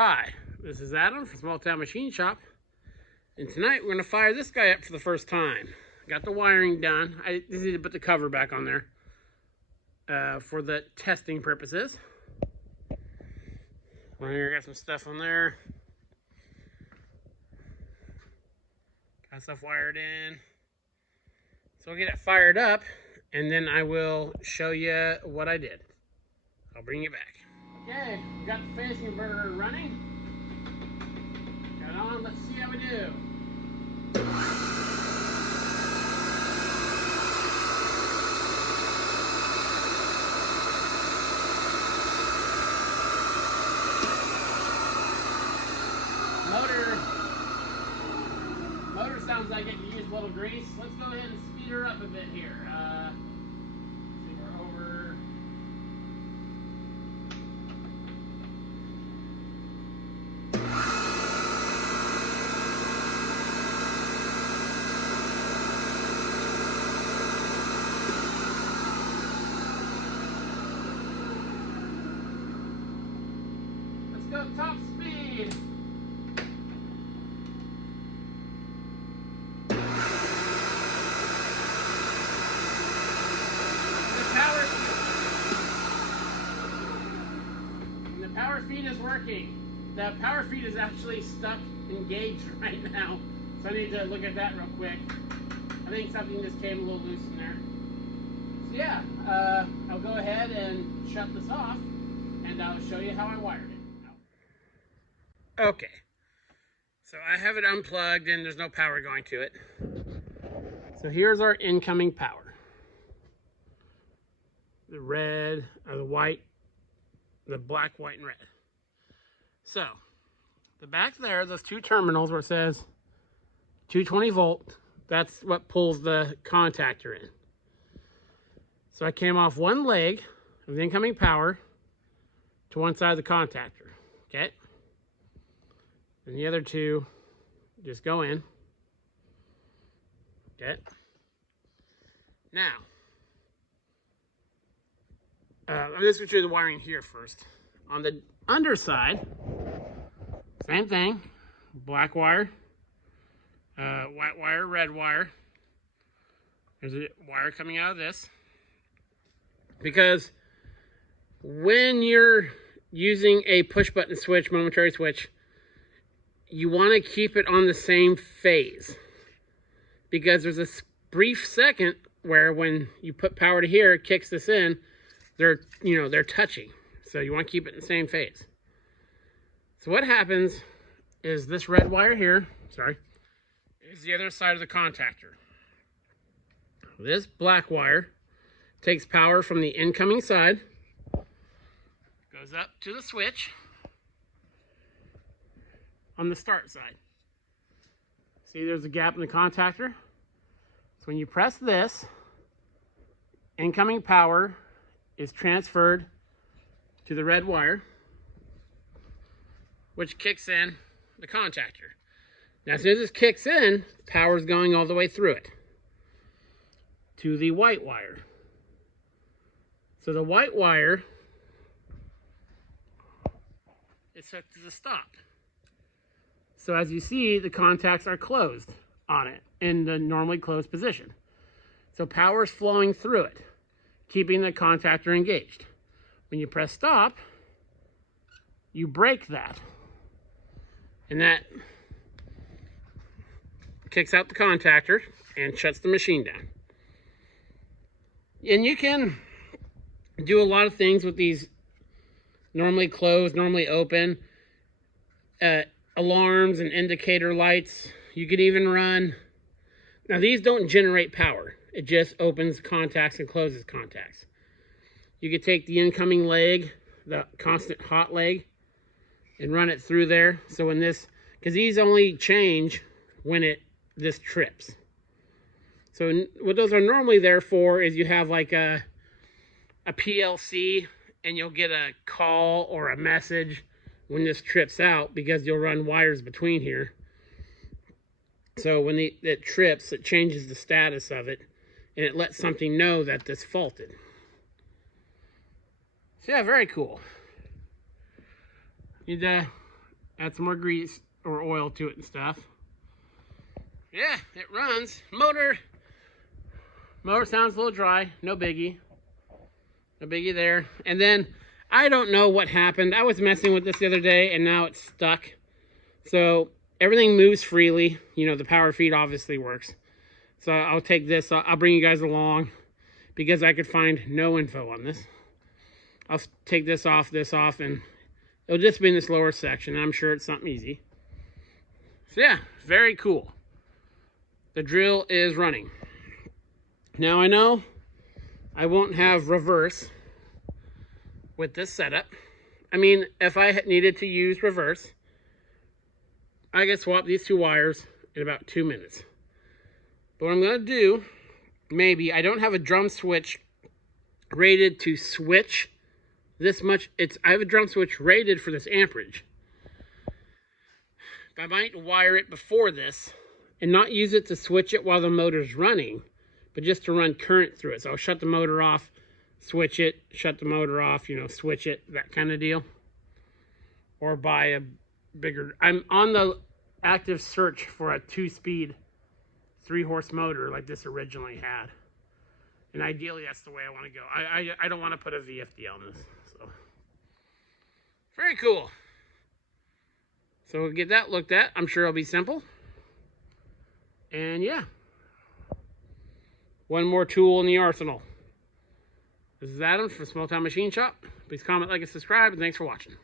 Hi, this is Adam from Small Town Machine Shop, and tonight we're going to fire this guy up for the first time. Got the wiring done. I just need to put the cover back on there for the testing purposes. Right here, got some stuff on there. Got stuff wired in. So I'll get it fired up, and then I will show you what I did. I'll bring you back. Okay, got the face inverter running. Got it on, let's see how we do. Motor sounds like it can use a little grease. Let's go ahead and speed her up a bit here. See, we're over. Let's go top speed. The power feed is working. The power feed is actually stuck engaged right now. So I need to look at that real quick. I think something just came a little loose in there. So yeah, I'll go ahead and shut this off and I'll show you how I wired it. Okay, so I have it unplugged and there's no power going to it. So here's our incoming power. The red, or the white, the black, white, and red. So, the back there, those two terminals where it says 220 volt, that's what pulls the contactor in. So I came off one leg of the incoming power to one side of the contactor, okay? And the other two just go in, okay? Now, I'm just going to show you the wiring here first. On the underside, same thing. Black wire, white wire, red wire. There's a wire coming out of this. Because when you're using a push button switch, momentary switch, you want to keep it on the same phase. Because there's a brief second where when you put power to here, it kicks this in. They're touching. So you want to keep it in the same phase. So what happens is this red wire here, is the other side of the contactor. This black wire takes power from the incoming side, goes up to the switch on the start side. See, there's a gap in the contactor. So when you press this, incoming power is transferred to the red wire, which kicks in the contactor. Now, as soon as this kicks in, power is going all the way through it to the white wire. So the white wire is hooked to the stop. So as you see, the contacts are closed on it in the normally closed position. So power is flowing through it, keeping the contactor engaged. When you press stop, you break that. And that kicks out the contactor and shuts the machine down. And you can do a lot of things with these normally closed, normally open, alarms and indicator lights. You could even run, now these don't generate power. It just opens contacts and closes contacts. You could take the incoming leg, the constant hot leg, and run it through there. So when this, because these only change when this trips. So what those are normally there for is you have like a PLC and you'll get a call or a message when this trips out because you'll run wires between here. So when it trips, it changes the status of it and it lets something know that this faulted. So yeah, very cool. You'd Add some more grease or oil to it and stuff. Yeah, it runs. Motor sounds a little dry. No biggie. No biggie there. And then, I don't know what happened. I was messing with this the other day, and now it's stuck. So, everything moves freely. You know, the power feed obviously works. So, I'll take this. I'll bring you guys along, because I could find no info on this. I'll take this off, and it'll just be in this lower section. I'm sure it's something easy. So, yeah, very cool. The drill is running. Now, I know I won't have reverse with this setup. I mean, if I needed to use reverse, I could swap these two wires in about 2 minutes. But what I'm going to do, maybe, I don't have a drum switch rated to switch this much. I have a drum switch rated for this amperage. I might wire it before this and not use it to switch it while the motor's running, but just to run current through it. So I'll shut the motor off, switch it, shut the motor off, you know, switch it, that kind of deal. Or buy a bigger... I'm on the active search for a 2-speed 3-horse motor like this originally had. And ideally, that's the way I want to go. I don't want to put a VFD on this. So, very cool. So we'll get that looked at. I'm sure it'll be simple. And yeah. One more tool in the arsenal. This is Adam from Small Town Machine Shop. Please comment, like, and subscribe, and thanks for watching.